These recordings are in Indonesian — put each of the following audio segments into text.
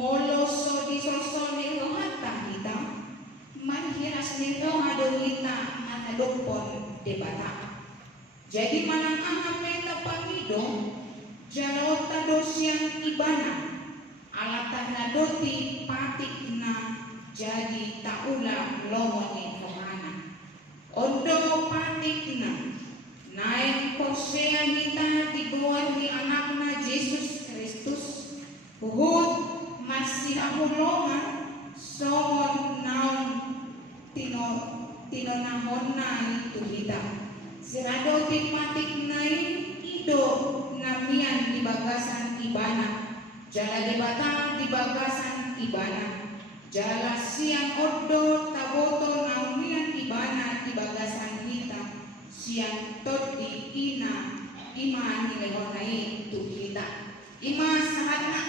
moloso di sosol ni rohata kita, manhiras ni rohado kita manadopon debata. Jadi manang aham na pangido, jarota dosyang ibana, alatah na doti patik na jadi taula lomoni rohana. Ondo patik na, naik posea kita diguar di anakna Yesus Kristus, uhud masih ahulongan somon naon tinonahon na itu kita. Sirado timatik nai ido namian di bagasan ibana, jala debata di bagasan ibana, jala siang odo taboto namian ibana di bagasan kita, siang tot di ina iman nilai itu kita. Ima sahatna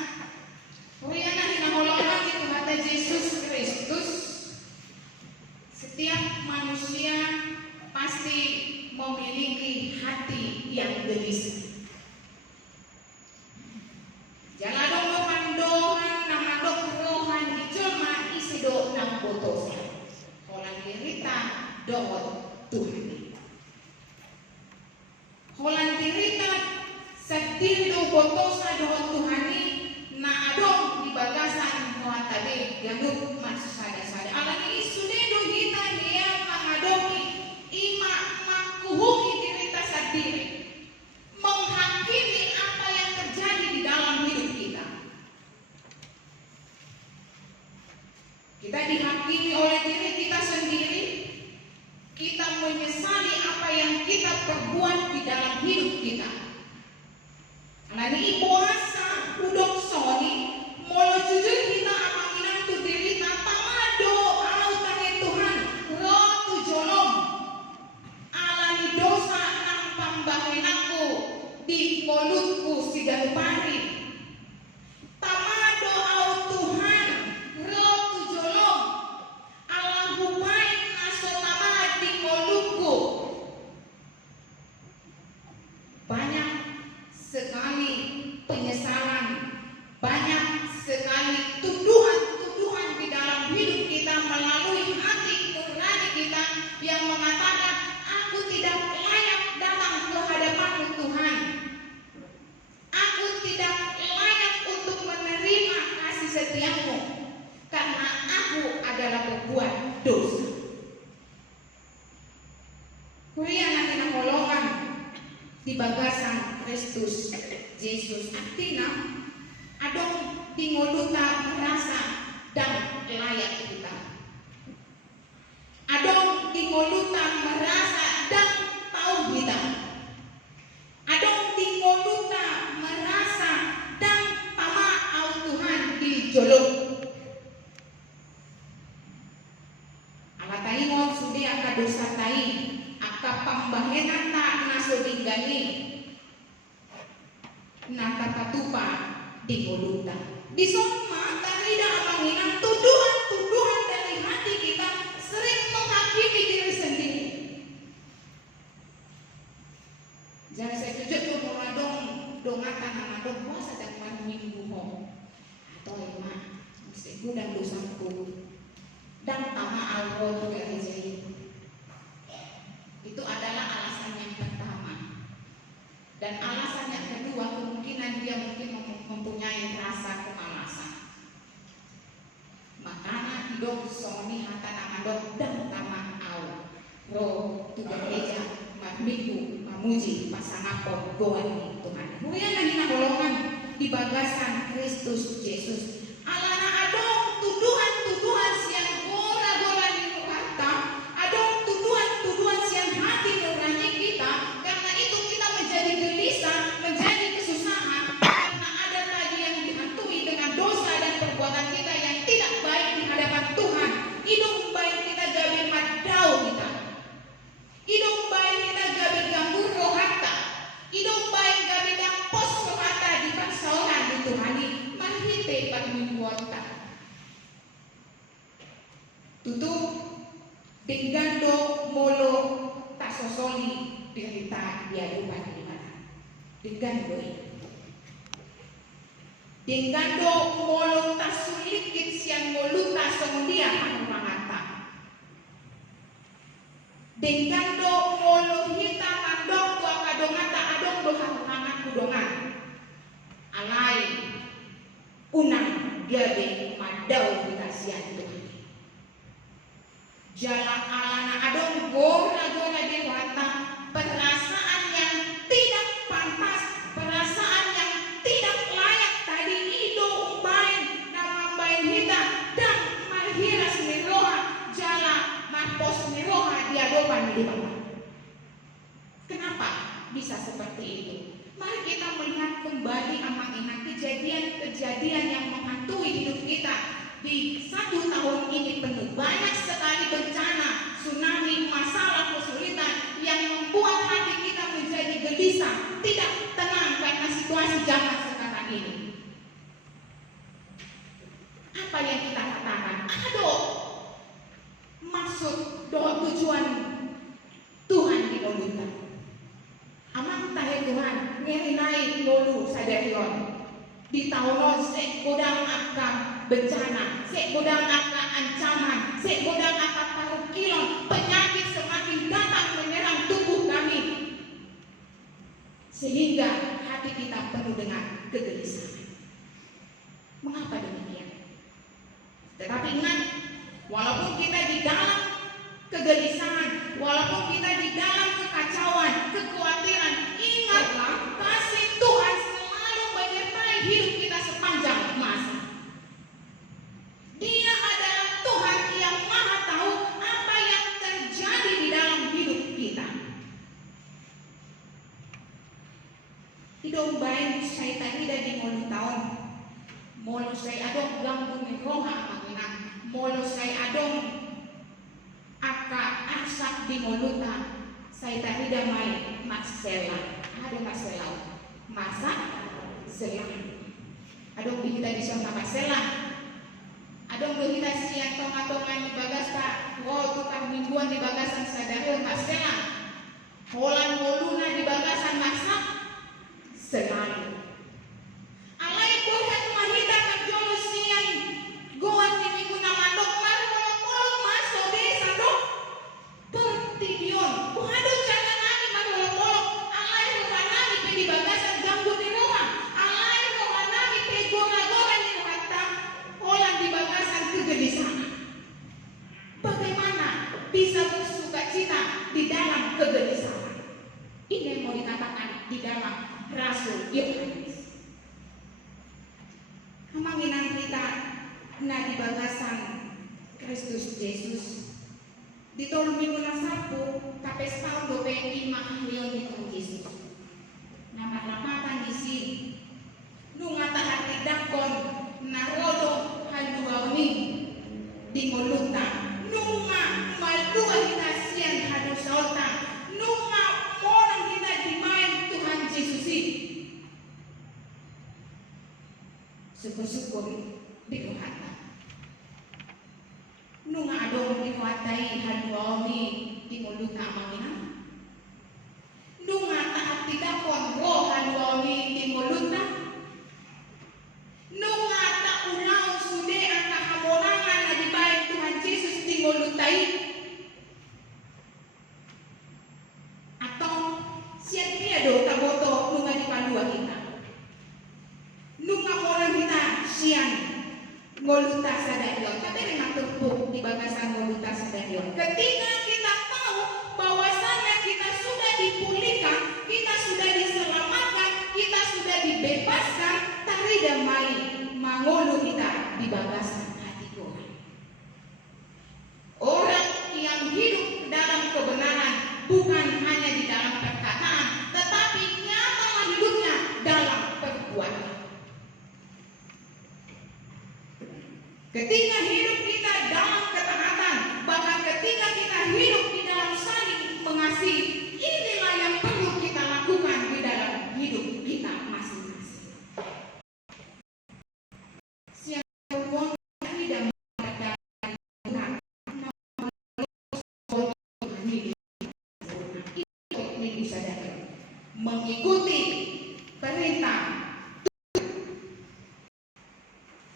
Huyana hinaholokan itu kata Yesus Kristus. Setiap manusia pasti memiliki hati yang gelisah. Jaladong pandohan namadok rohan dijelma isido nang botosa. Holan dirita dohot Tuhan. Holan dirita setindo botosa dohot Tuhani na adong di bagasan kuat tadi ganut mas sada-sada. Alani sudedo kita dia mengadoki ima makuhuki dirita sadiri, menghakimi apa yang terjadi di dalam hidup kita. Kita dihakimi oleh diri kita sendiri. Kita menyesali apa yang kita perbuat di dalam hidup kita. Alani puasa udok soni molo jujur kita amanginan tu diri tamado au tangi Tuhan roh tu jolong alani dosa nang pambahenaku di mulutku sigalupari tamado au Tuhan roh tu jolong alang hupain aso tamad di mulutku. Banyak sekali penyesalan, banyak sekali tuduhan-tuduhan di dalam hidup kita melalui hati nurani kita yang mengatakan aku tidak layak datang ke hadapan Tuhan, aku tidak layak untuk menerima kasih setiamu karena aku adalah berbuat dosa. Kuriana kena holongan di bagasan Kristus Yesus artinya adong tingoluta merasa dan layak kita. Adong tingoluta merasa dan tahu kita. Adong tingoluta merasa dan tama au Tuhan dijolok. Alatai mo sudi aka dosa tai aka pambahenan tak naso dinggani natatatupa di goluta. Di soma tarida amanginan tuduhan-tuduhan dari hati kita sering menghakimi diri sendiri. Jangan saya jujur tuh moradong dongatan amadong puasa dan minggu ho atau lima mesti gudang dosaku dan tama alroh dari jadi. Itu adalah alasan yang pertama. Dan alasan yang kedua, kemungkinan dia mungkin mempunyai rasa kemalasan. Makanya hidup soni hata namadok dan tamak au roh tu gereja minggu memuji pasanapon goan Tuhan. Kemudian lagi golongan di bagasan Kristus Yesus. Alana adong tuduhan-tuduhan siang gora-gora di kata, adong tuduhan-tuduhan siang hati nurani kita. Karena itu kita menjadi gelisah, menjadi kesusahan karena ada tadi yang dihantui dengan dosa dan perbuatan kita yang tidak baik di hadapan Tuhan. Hidup baik kita jadi madau kita. Hidup baik kita jadi ganggu rohata. Hidup baik jadi pos rohata di pasoran di Tuhani. Mahite pagmimbuota. Tutup Digando molo tasosoli dirita dia lupa di mana. Digando. Dengando moluta sulikit siang moluta sondia anu mangata. Dengando molu hita mandok tua kadongata adong dohan hangat kudongan. Alai unang gade madau kita siang Tuhan. Jala alana adong gora dewata, perasaan yang tidak pantas, perasaan yang tidak layak tadi itu umbain nama bain hita dan marhiras miroha jala marpos miroha diadopan di bawah. Kenapa bisa seperti itu? Mari kita melihat kembali amang-inang kejadian-kejadian yang menghantui hidup kita di 1 tahun ini penuh. Banyak sekali bencana, tsunami, masalah, kesulitan yang membuat hati kita menjadi gelisah, tidak tenang karena situasi zaman sekarang ini. Apa yang kita katakan? Aduh, maksud doa tujuan Tuhan di Loluta. Amang tahe Tuhan, ngeri naik dulu sadarion. Di tahun sek godang akan bencana, sek godang akan ancaman, sek godang akan parukilon, penyakit semakin datang menyerang tubuh kami, sehingga hati kita penuh dengan kegelisahan. Mengapa demikian? Tetapi ingat, walaupun kita di dalam kegelisahan, walaupun kita di dalam kekacauan, kekhawatiran, ingatlah kasih Tuhan selalu menyertai hidup kita sepanjang masa. Dia adalah Tuhan yang maha tahu apa yang terjadi di dalam hidup kita. Hidup baik saya tadi dari mulu tahun, mulu saya adong ganggu roha amanginang, mulu saya adong aka asak di muluta, saya tadi damai masela, ada masela, masa selang, adong kita di sana masela. Adong kita siang tonga-tongan di bagasta, tukang mingguan di bagasan sadarion masela, holan moluna di bagasan masak selalu. Alai bukan mahita kerjolo siang, goan di minggu namandok marulong masuk desa dok, pertidion, waduh jangan nami marulong, alai rumah nami pe di bagasan ganggu di rumah, alai rumah nami pe gora-gora di rumah holan di bagasan kegelisahan. Bagaimana bisa bersuka cita di dalam kegelisahan? Ini yang mau dikatakan di dalam Rasul Yohanes. Kemanginan kita na di bagasan Kristus Yesus. Di tahun minggu nasapu kapes tahun 25 milion di tahun Yesus. Nama lamatan di sini. Nungata hati dakon narodo haluauni di moluta. Nunga malua kita sian hadu sauta. Nunga orang kita dimain Tuhan Yesus ini. Syukur-syukur dikuhata. Nunga adong dikuhatai haluauni di moluta amangina. Nunga tahap tidak konro haluauni di moluta. Nunga tak ulang sude angka hamonangan na dibayang Tuhan Yesus di molutai. Atau siang dia do taboto nunga di pandua kita. Nunga orang kita siang moluta sadarion. Tapi dengan tepuk di bagasan moluta sadarion. Ketika kita tahu bahwasannya kita sudah dipulihkan, kita sudah diselamatkan, kita sudah dibebaskan, tari damai mangolu kita di bagasan hati Tuhan. Orang yang hidup dalam kebenaran bukan hanya di dalam perkataan, tetapi nyatalah hidupnya dalam perbuatan. Ketika hidup kita dalam ketaatan, bahkan ketika kita hidup di dalam saling mengasihi, inilah yang perlu kita lakukan di dalam hidup kita masing-masing. Siapa uang tidak mengadakan mengikuti perintah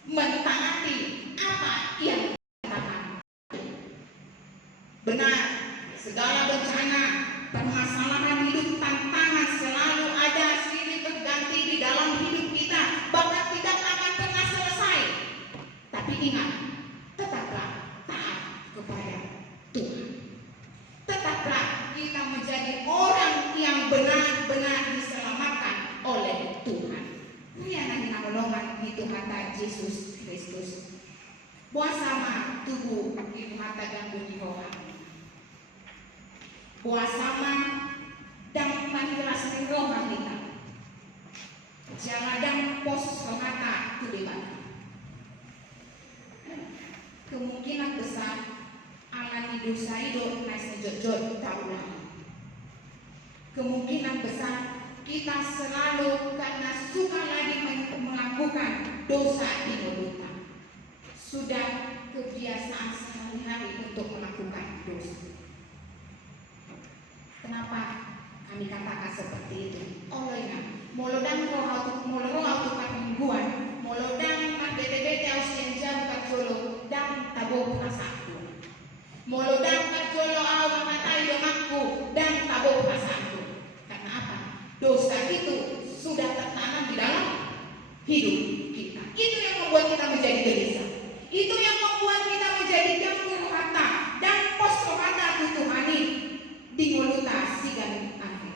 mentaati apa yang dikatakan. Benar, segala bencana, permasalahan hidup, tantangan selalu ada silih berganti di dalam hidup kita, bahkan tidak akan pernah selesai. Tapi ingat, tetaplah taat kepada Tuhan. Tetaplah kita menjadi orang yang benar-benar diselamatkan oleh Tuhan. Riana hinaulongan di Tuhan Yesus Kristus. Buat sama tubuh di mata dan bunyi rohani. Buat sama dan manilas di rohani kita. Jaladang pos rohata tuliban. Kemungkinan besar alani dosa itu naik sejojot taulah. Kemungkinan besar kita selalu karena suka lagi melakukan dosa di mulut. Sudah kebiasaan sehari-hari untuk melakukan dosa. Kenapa kami katakan seperti itu? Olehnya, molodang roh tukar mingguan, molodang bete-bete ausien jam kacolo dan tabo prasaku. Molodang kacolo awal matai domaku dan tabo prasaku. Karena apa? Dosa itu sudah tertanam di dalam hidup kita. Itu yang membuat kita menjadi gelisah. Itu yang membuat kita menjadi ganggu rohata dan pos rohata tutuhani di muluta sigan akhir.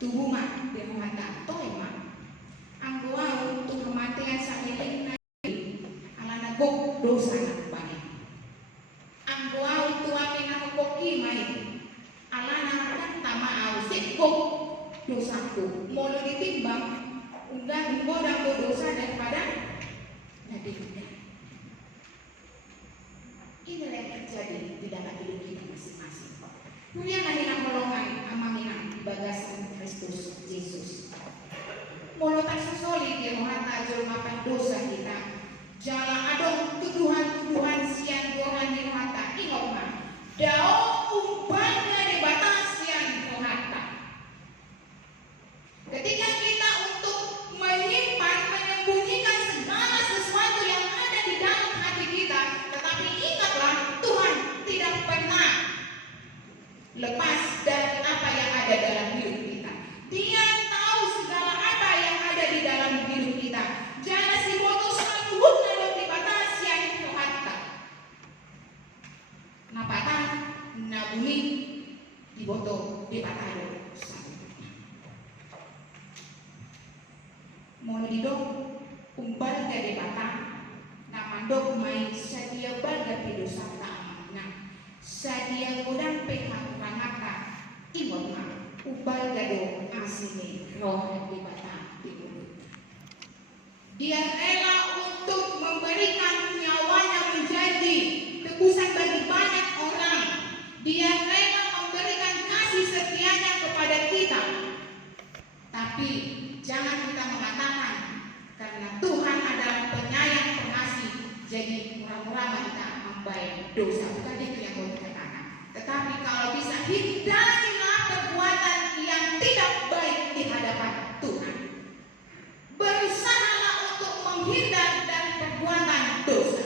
Tubuh mah di rohata toy mah. Angguau untuk kematian sakiling alana gok dosa nak baik. Angguau tuakin aku koki mai. Alana kan tama au sikok dosaku. Molo ditimbang unggah menggodang dosa daripada nabi kita. Inilah yang terjadi di dalam hidup kita masing-masing. Kemudian lahirlah molongan amanginan di bagasan Kristus Yesus. Molo tak sesoli di rohata jelmakan dosa kita. Jala adong tuduhan-tuduhan sian gohan di rohata ingokma. Dao umpanya di batas sian rohata. Ketika kita untuk menyimpan, menyembunyikan segala sesuatu yang ada di dalam hati kita, tetapi ingatlah Tuhan tidak pernah lepas dari apa yang ada dalam hidup kita. Dia tahu segala apa yang ada di dalam hidup kita. Jangan si boto sanggup kalau di batas yang rohata. Napata, nabuni di boto di batado. Mono didok umbal dari batang namandok mai sadia balga pidosa taamana sadia godang pehak ranaka imona ubal gado asini roh di batang di mulut. Dia rela untuk memberikan nyawanya menjadi tebusan bagi banyak orang. Dia rela memberikan kasih setianya kepada kita. Tapi jangan kita mengatakan karena Tuhan adalah penyayang pengasih, jadi murah-murah kita membayar dosa. Bukan itu yang mau dikatakan. Tetapi kalau bisa hindarilah perbuatan yang tidak baik di hadapan Tuhan. Berusahalah untuk menghindar dari perbuatan dosa.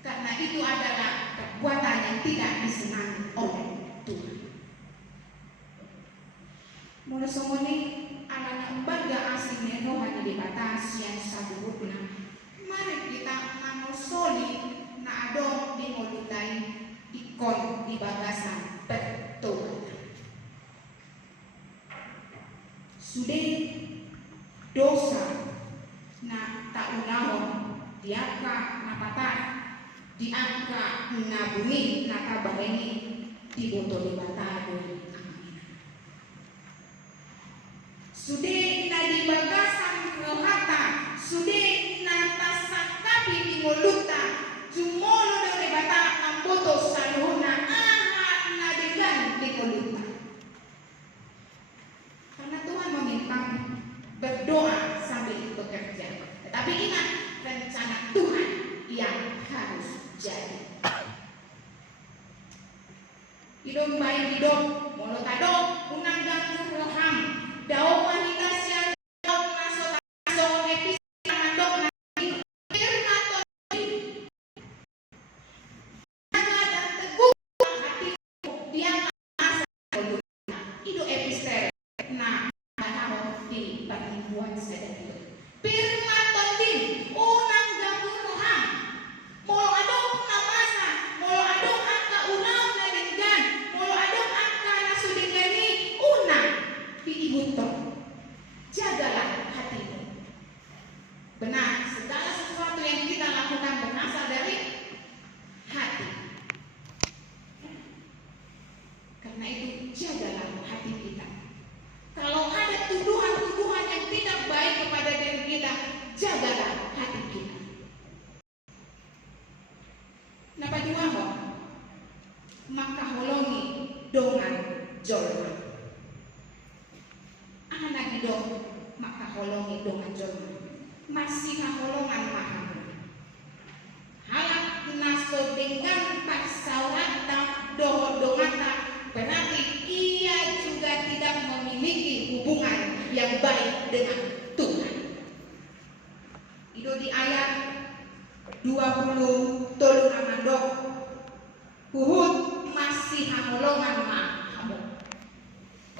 Karena itu adalah perbuatan yang tidak disenangi oleh Tuhan. Mula somoni anak embarga aslinya rohani di batas yang saburutna. Mari kita manusoli na adong di molutai ikon di bagasan betul. Sudah dosa na taunahon diangka na patah diangka na bumi na kabaheni di botol di batado. Sudah na di bagasan rohata, sudah na tasakapi di muluta, jumolo dari bata ang boto sa luhuna, na digan di muluta. Karena Tuhan meminta berdoa sambil bekerja. Tetapi ingat, rencana Tuhan yang harus jadi. Hidup baik hidup, mulut adok, unang roham, daw masih kaholongan mahamu. Halak naso dengan persaurata dohodongata, berarti ia juga tidak memiliki hubungan yang baik dengan Tuhan. Itu di ayat 20 tolong amandok Huhud masih hamolongan mahamu.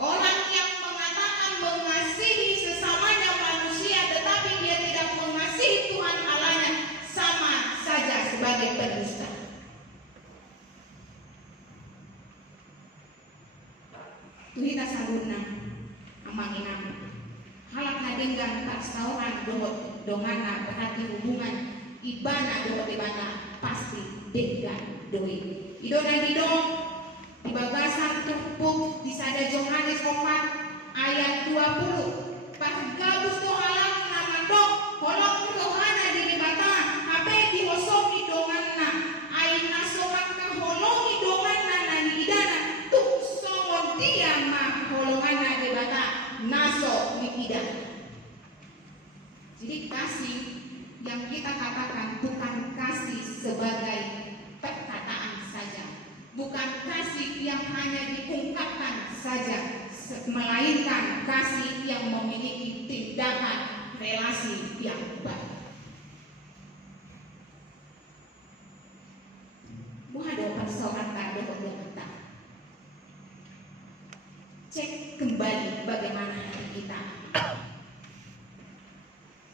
Orang yang mengatakan mengasihi sesamanya manusia tetapi dia tidak mengasihi Tuhan Allahnya sama saja sebagai pendusta. Tuhita sabuna amanginam halak nadenggang taksauran dongana berarti hubungan ibana doa ibana pasti dengan doi. Idona didong di bagasan tupuk di sada Yohanes 4 ayat 20. Pagabus to halang namandok holong rohana di bata habe dihosom di donganna ay nasomak ka holongi donganna na di idana tuk songon dia ma holonganna di bata naso di idana. Jadi kasih yang kita katakan bukan kasih sebagai perkataan saja, bukan kasih yang hanya diungkapkan saja, melainkan kasih yang memiliki tindakan relasi yang baik. Muhado persoalan tadi kita cek kembali bagaimana hati kita.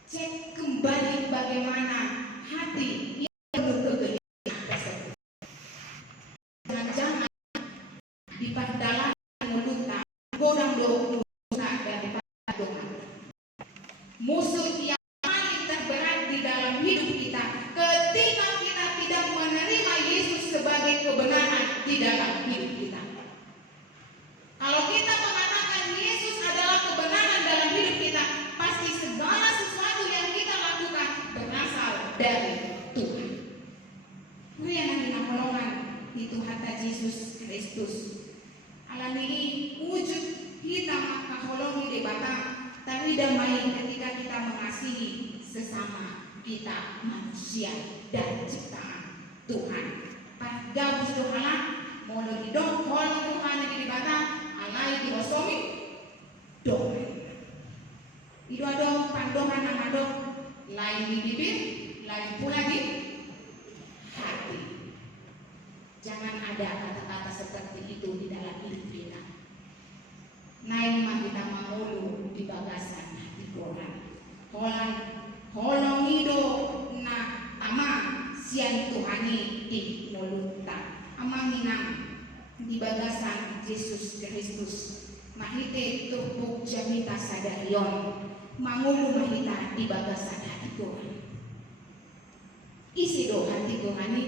Cek kembali bagaimana hati yang penuh kegelisahan tersebut. Jangan-jangan di perdalam mulutnya godang dosa daripada Tuhan. Musuh yang paling terberat di dalam hidup kita ketika kita tidak menerima Yesus sebagai kebenaran di dalam hidup kita. Kalau kita mengatakan Yesus adalah kebenaran dalam hidup kita, pasti segala sesuatu yang kita lakukan berasal dari Tuhan. Yang dinamakan itu hata Yesus Kristus. Alam ini wujud kita maka holongi di batang, tapi damai ketika kita mengasihi sesama kita manusia dan ciptaan Tuhan. Gabus dohalan, molo didong holongi Tuhan di batang, alai dihosomi dong. Itu ada pandohan amadok lain di bibir, lain pula di hati. Jangan ada kata-kata seperti itu di dalam hidup kita. Naik mah kita mamulu di bagasan hati orang. Holong hido na ama sian Tuhani di mulutta. Amang hinang di bagasan Yesus Kristus. Mahite tupuk jamita sadarion. Mangulu mahita di bagasan hati Tuhan. Isi do hati Tuhan ini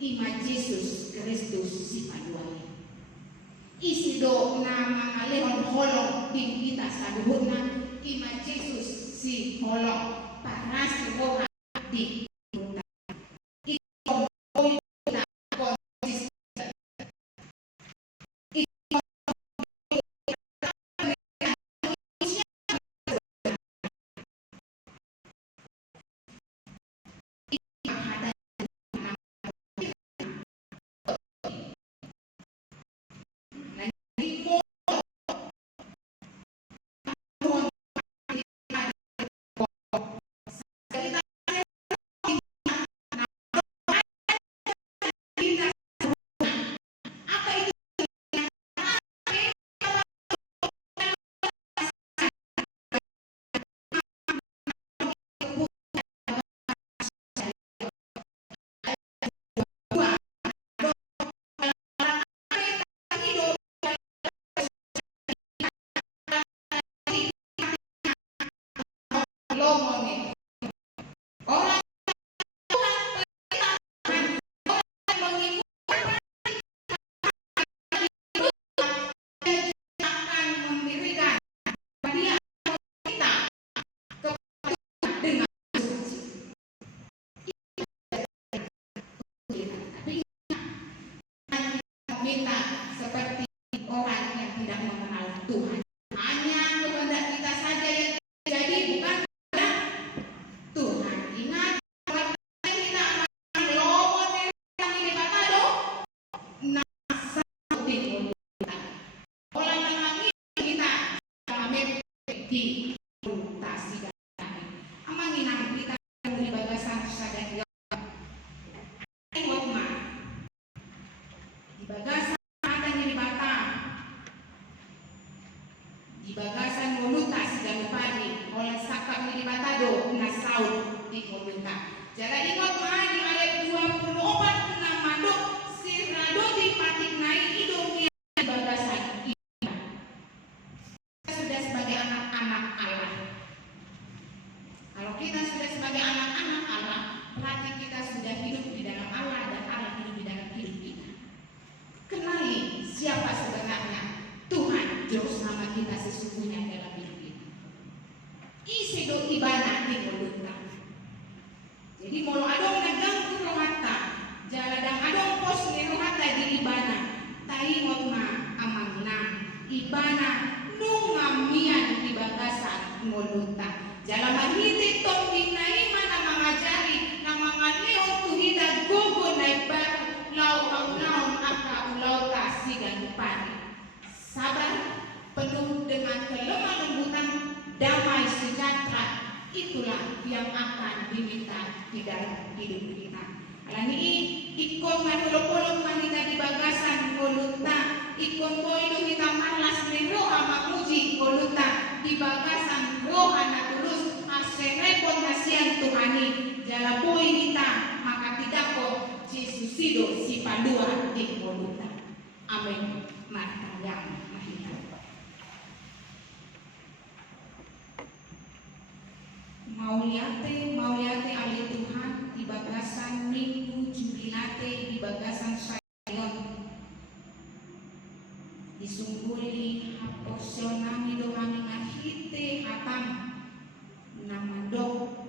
ima Yesus Kristus si paduai. Isi do nama alehon holong din kita saduhuna ima Yesus si holong parasi boha di kita. di Golgota. Jala ingat mah di ayat 24 namando sirado di patik naik hidungnya bagasan iman. Kita sudah sebagai anak-anak Allah. Kalau kita sudah sebagai anak-anak Allah, berarti kita sudah hidup di dalam Allah dan Allah hidup di dalam hidup kita. Kenali siapa sebenarnya Tuhan juru selamat kita sesungguhnya dalam hidup kita. Isi do ibadah di Golgota. Jadi molo adong nagang rohata, jaladang adong pos ni rohata di ibadah. Taimot ma amangna ibadah nungamian di bagasan Golgota. Jala mahiti tong hinay mana mangajari na mga leon tuhida gogo na baru lau aka ulau ta sigan pari. Sabar penuh dengan kelemah lembutan, damai sejahtera, itulah yang akan diminta di dalam hidup kita. Alani ikon matulog-ulog mahita di bagasan Golgota, ikon boy kita malas ni roha mamuji Golgota di bagasan roha na tulus aserepon nasian Tuhani jala boy kita maka tidak kok Jesusido si pandua di Golgota. Amin. Mata yang mahita. Mauliate ali Tuhan di bagasan minggu jubilate di bagasan sayon disungguli haposionami domami ngahite hatam namadok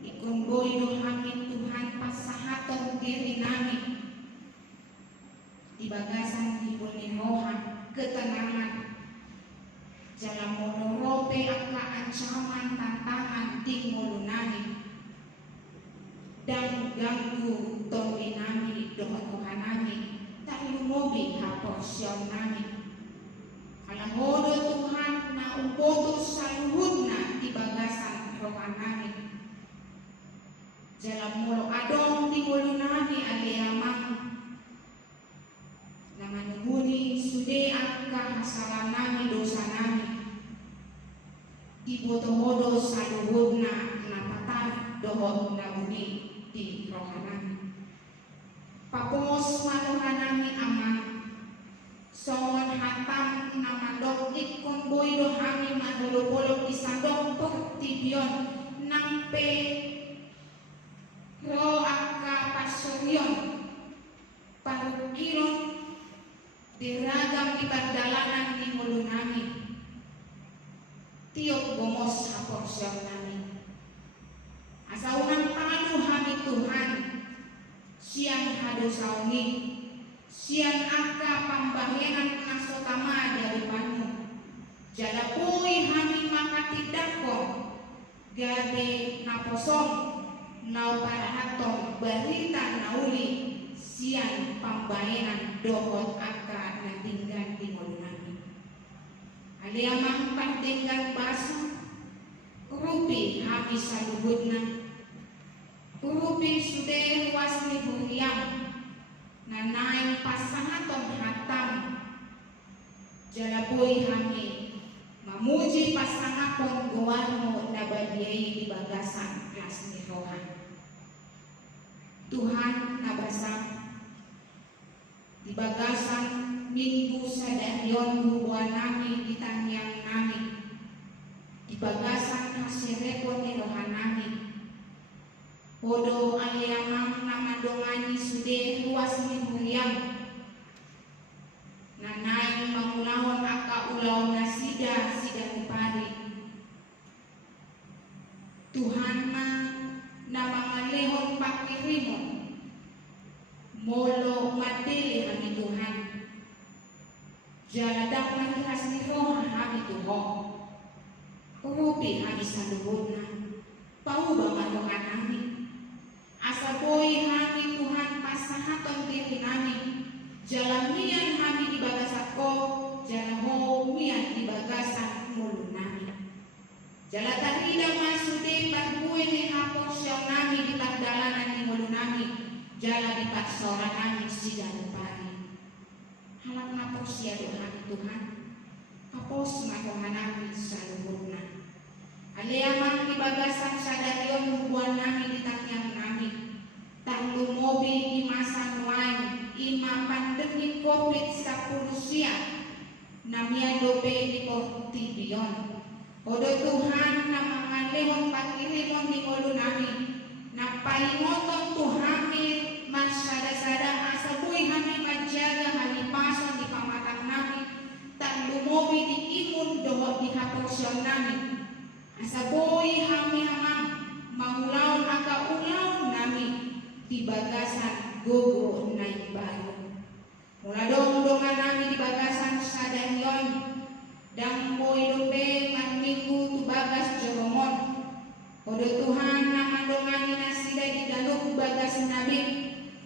ikongboy dohami Tuhan pasahaton diri nami di bagasan diboni rohan ketenangan jalan monorope aka ancaman tantangan di molunani dan ganggu tolinami doa Tuhanami tak lumobi haporsion nami kalahodo Tuhan na ubodo saluhudna di bagasan rohanami jalan molo adong di molunani aliamang nanganuhuni sude aka hasalanami dosa nami iboto-bodo saluhudna napatar dohot nabuni di rohanami papos marohanami amang songon hatam namandok ikon boy dohami madolo-bolok isandok pertibion nampe ro aka pasuryon parukilon diragam di perdalanan di molunami tiok gomos haporsion nami asaunan padu hami Tuhan siang hado sauni siang aka pambahyangan nasotama dari panu jala pui hami maka tidakko gade naposong nau parahaton berita nauli siang pambayanan dohot aka natinggan di molunami aliamang pantinggan baso rupi habis saluhudna rupi sude wasni buhyang nanaing pasangaton hatam jalaboy hami mamuji pasangaton gowarmo nabadiai di bagasan lasni rohan Tuhan nabasang di bagasan minggu sadahyon bubuan nami di tanyang nami di bagasan hasirepon ni rohan nami podo aliamang namadongani sude luas ni mulyang nanay mangulahon aka ulaw na sida upari Tuhan na mangalehon pakirimon molo madili hami Tuhan jaladak manihas ni roha hami Tuhan rupi hami saluhudna pauba marohan nami asa boy hami Tuhan pasahaton diri nami jalamian hami di bagasako jalaho mian di bagasan mulu nami jalatarida masude pagbuwe ni hapos yang nami di pagdalanan di mulu nami jala di paksoran nami sidan pari halak napos ya doa Tuhan hapos marohan nami saluhudna Aleamang ibagasan sa dayon bubuan namin ditangyang namin. Tang lumobi di masa nuay ima pandemi COVID sa Rusia namya dobe di Portibion. Odo Tuhan na mga lehong pakirimon di ulo namin na paingotong Tuhami masyada-sada asabuy kami magjaga halipason di pamatang namin tang lumobi di imun doho di kaporsyon namin. Asaboy kami hamang mangulaw akaulaw namin di bagasan gogo na ibayo. Mula dong-dongan namin di bagasan sa danyon dang boy lupe minggu tu bagas joromon. Odo Tuhan na mandongani na sila di dalog bagas nabi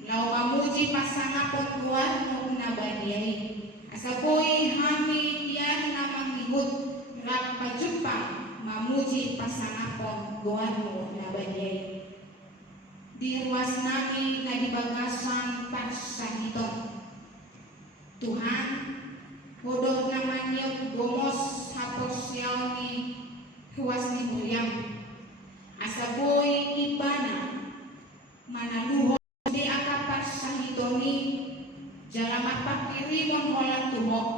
lau mamuji pasangapon buat mo nabadiay. Asaboy kami diyan na manghihut rap pajumpa mamuji pasangapon goanmo na banyay. Di ruas namin na dibagasan pasahiton. Tuhan, hodog naman yung gomos hapos yaw ni ruas ni Muriam. Asaboy ibana manaluho di akapasahiton ni jalamat pakirimon holang tuhok.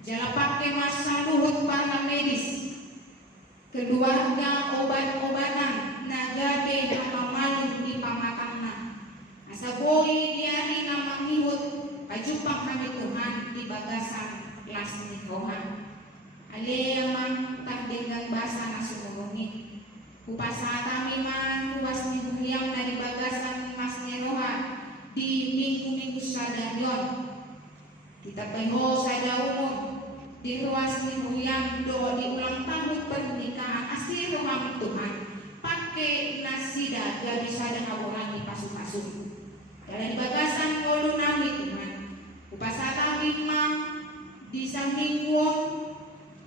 Jalapake masaluhut para medis. Keluarga obat-obatan nagabe hamamalu di pamatangna. Asaboy diari na manghihut pajupang kami Tuhan di bagasan kelas ni Tuhan. Aleamang tagdenggang basa na sumurungi. Upasa kami man ruas ni Muriam na di bagasan mas Neroha di minggu-minggu sa danyon. Kita peho sa dauno di ruas ni Muriam do di ulang tahun pernikahan asli rumah Tuhan pakai nasida gak bisa ada orang di pasuk-pasuk dari bagasan kolu nami Tuhan upasata lima di samping wong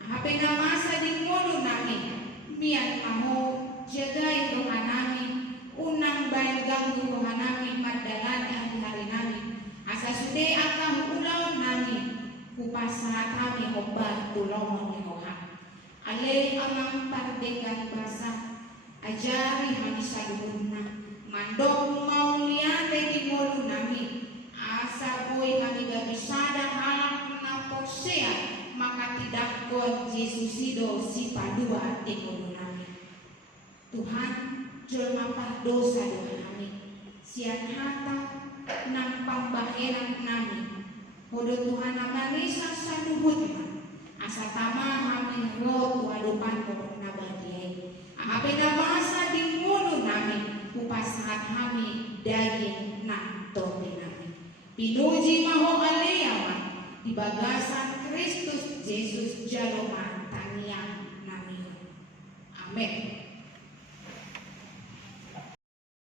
HP namasa di kolu nami mian mau jagai roha nami unang bayan ganggu roha nami madalan hari nami asa sude akan ulang nami upasa kami obat tulong ni Tuhan. Ale amang pardegan basa ajari kami sa luhurna mandok mau liate di mulu nami asa boy kami gabisada halak na porsea maka tidak kon Yesus sido si padua di mulu nami. Tuhan jelma dosa doa kami sian hata nang pambaheran nami. Hodo Tuhan amanisa sa luhut asa tama kami ro tuadupan ko na bagay. Ahape na masa di mulo namin upasahat kami daging na tobe namin. Pinuji maho aleyaman di bagasan Kristus Jesus jaloma taniang namin. Amen.